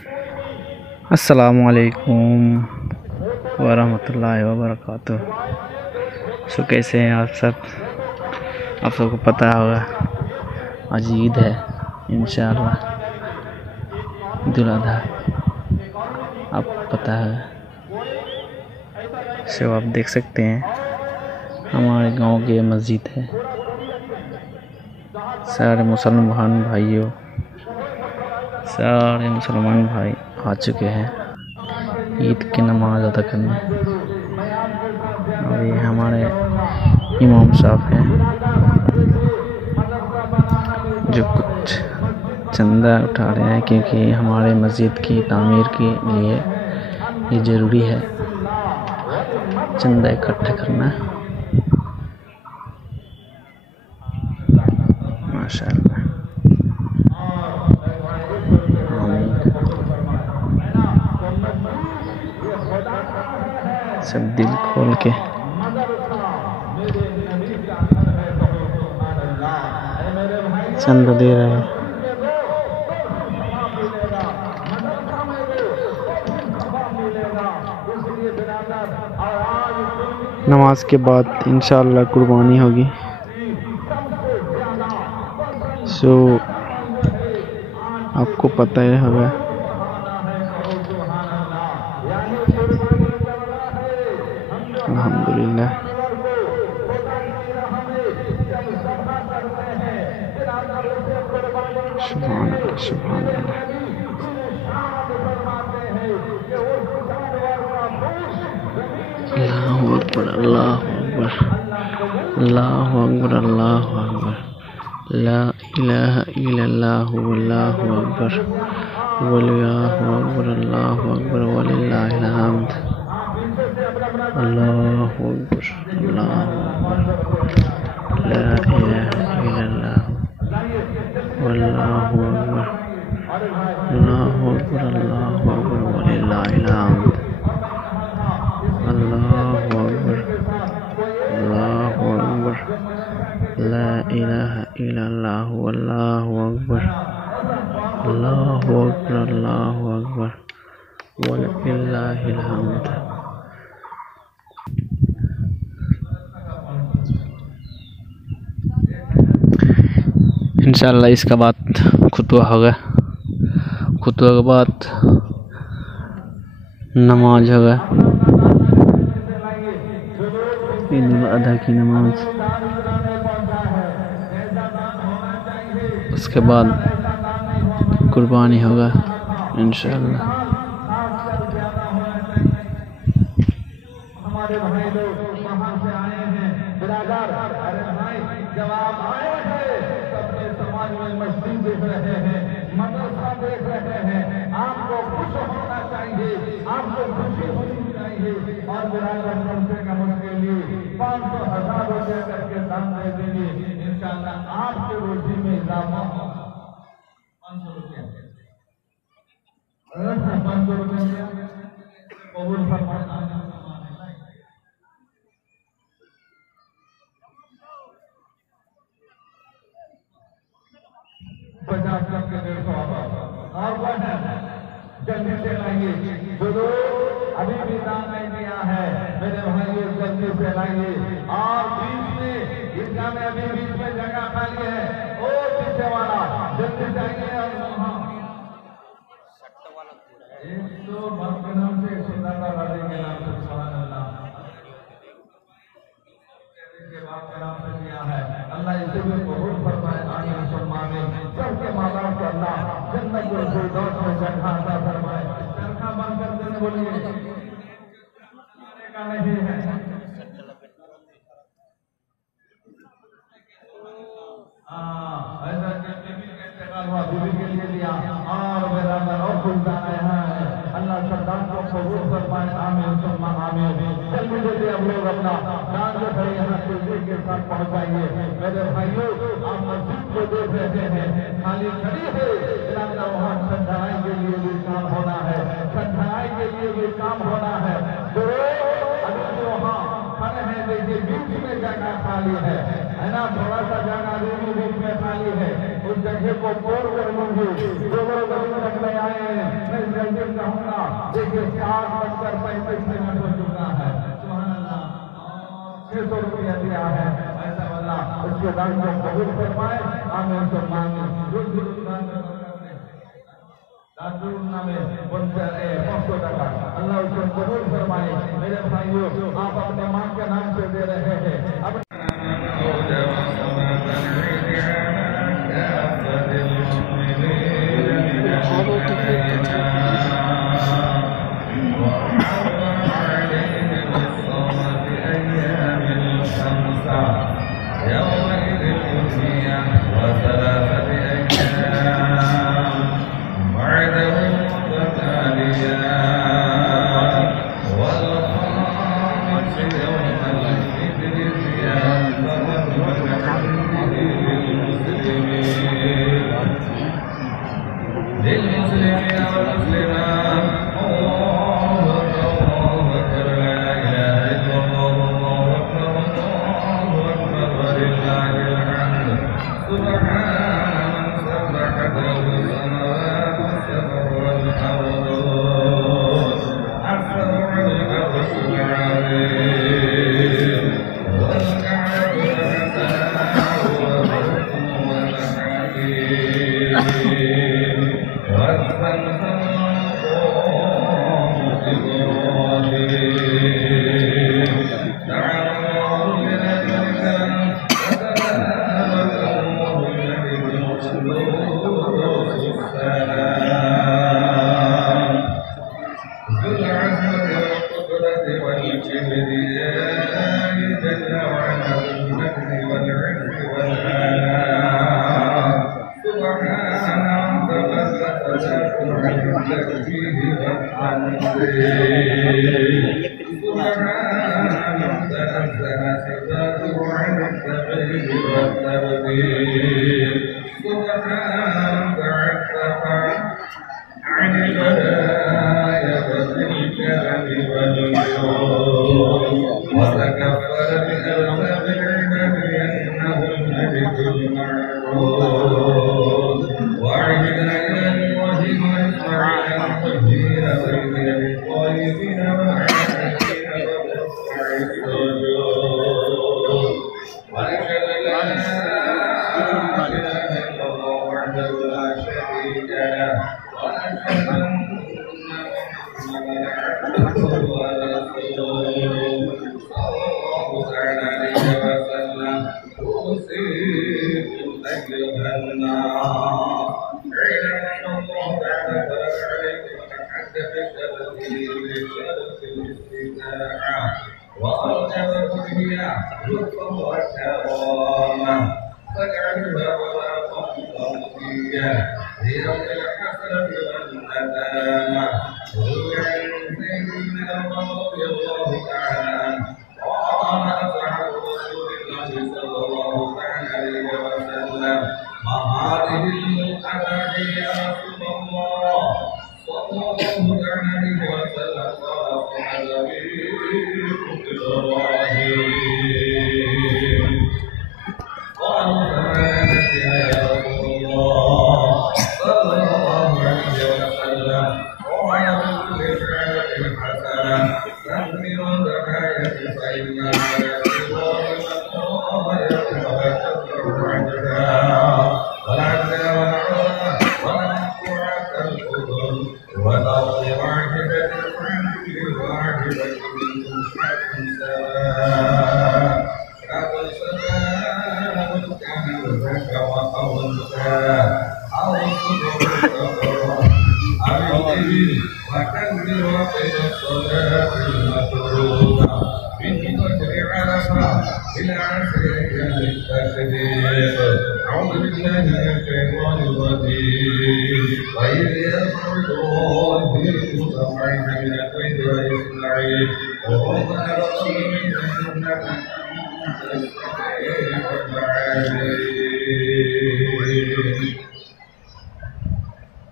अस्सलामुअलैकुम वरहमतुल्लाहि वबरकातुह। कैसे हैं आप सब? आप सबको पता होगा आज ईद है इंशाअल्लाह, ईद उल अज़हा। आपको पता है सो आप देख सकते हैं हमारे गांव की मस्जिद है। सारे मुसलमान भाइयों, सारे मुसलमान भाई आ चुके हैं ईद की नमाज अदा करने। और ये हमारे इमाम साहब हैं जो कुछ चंदा उठा रहे हैं, क्योंकि हमारे मस्जिद की तामीर के लिए ये ज़रूरी है चंदा इकट्ठा करना। माशाअल्लाह, आमीन। सब दिल खोल के चंदा दे रहे हैं। नमाज के बाद इंशाअल्लाह कुर्बानी होगी। सो आपको पता ही होगा अल्हम्दुलिल्लाह। सुभान अल्लाह, सुभान अल्लाह। अल्लाहु अकबर, अल्लाहु अकबर, अल्लाहु अकबर, अल्लाहु अकबर। ला इलाहा इल्लल्लाहु वल्लाहु अकबर, वल्लाहु अकबर, अल्लाहु अकबर, वलिल्लाहिल हम्द। अल्लाहु अकबर, अल्लाहु अकबर। ला इलाहा इल्लल्लाहु वल्लाहु अकबर, अल्लाहु अकबर, अल्लाहु अकबर, वलिल्लाहिल हम्द। अल्लाहु अकबर, अल्लाहु अकबर। ला इलाहा इल्लल्लाहु वल्लाहु अकबर, अल्लाहु अकबर, अल्लाहु अकबर, वलिल्लाहिल हम्द। इंशाअल्लाह इसका बाद खुतबा होगा, खुतबा के बाद नमाज होगा, ईद उल अज़हा की नमाज। उसके बाद कुर्बानी होगा इंशाअल्लाह। हमारे भाई लोग वहाँ से आए हैं बिरादर। अरे भाई जब आप आए हैं सबके समाज में मस्जिद देख रहे हैं, मदरसा देख रहे हैं, आपको खुश होना चाहिए, आपको खुशी होनी चाहिए। और बिरादर कम से कम उसके लिए 500,000 रुपये करके दान दे देंगे, इंशाअल्लाह आपके रोजी में इजाफा होगा। 500 रुपया 500 रुपया कबूल फरमाना। 50 कम के 150 और वह जल्दी से लाइए। जो लोग अभी भी दान नहीं दिया है मेरे भाइयों जल्दी से लाइए। और बीच में इसका में अभी बीच में जगह खाली है, ओ पीछे वाला जल्दी से आइए। और वहाँ एक तो बाप के नाम से सुंदरता वाले के नाम से सुभान अल्लाह के बाप के नाम से दिया है। अल्लाह इसे भी कबूल फरमाए, आमीन सुम्मा आमीन। सबके माँ बाप को अल्लाह जन्नत के फिरदौस में जगह अता फरमाए। चरखा बंद कर देने बोलिए का नहीं है। ऐसा बीबी का इंतकाल हुआ, बीबी के लिए दिया और मेरा और फुलदान है। अल्लाह सब दान को कबूल फरमाए, आमीन सुम्मा आमीन। जल्दी जल्दी हम लोग अपना दान जो है यहाँ तेजी के साथ पहुँचाइए। मेरे भाइयों आप मस्जिद को देख रहे हैं खाली खड़ी है, वहाँ छठाई के लिए भी काम होना है, छठाई के लिए भी काम होना है। जो अभी वहाँ खड़े हैं देखिए बीच में जगह खाली है ना, थोड़ा सा जगह बीच में खाली है, उस जगह को पूर्ण कर लूंगी। जो लोग अभी तक में आए हैं मैं जल्दी कहूंगा, देखिए 7:35 हो चुका है। 600 रुपया दिया है, ऐसा वाला उसके दान को कबूल फरमाए। आमीन सब मांगे नामे 500 টাকা अल्लाह उसको कबूल फरमाए। मेरे भाइयों, आप अपने माँ के नाम से दे रहे हैं।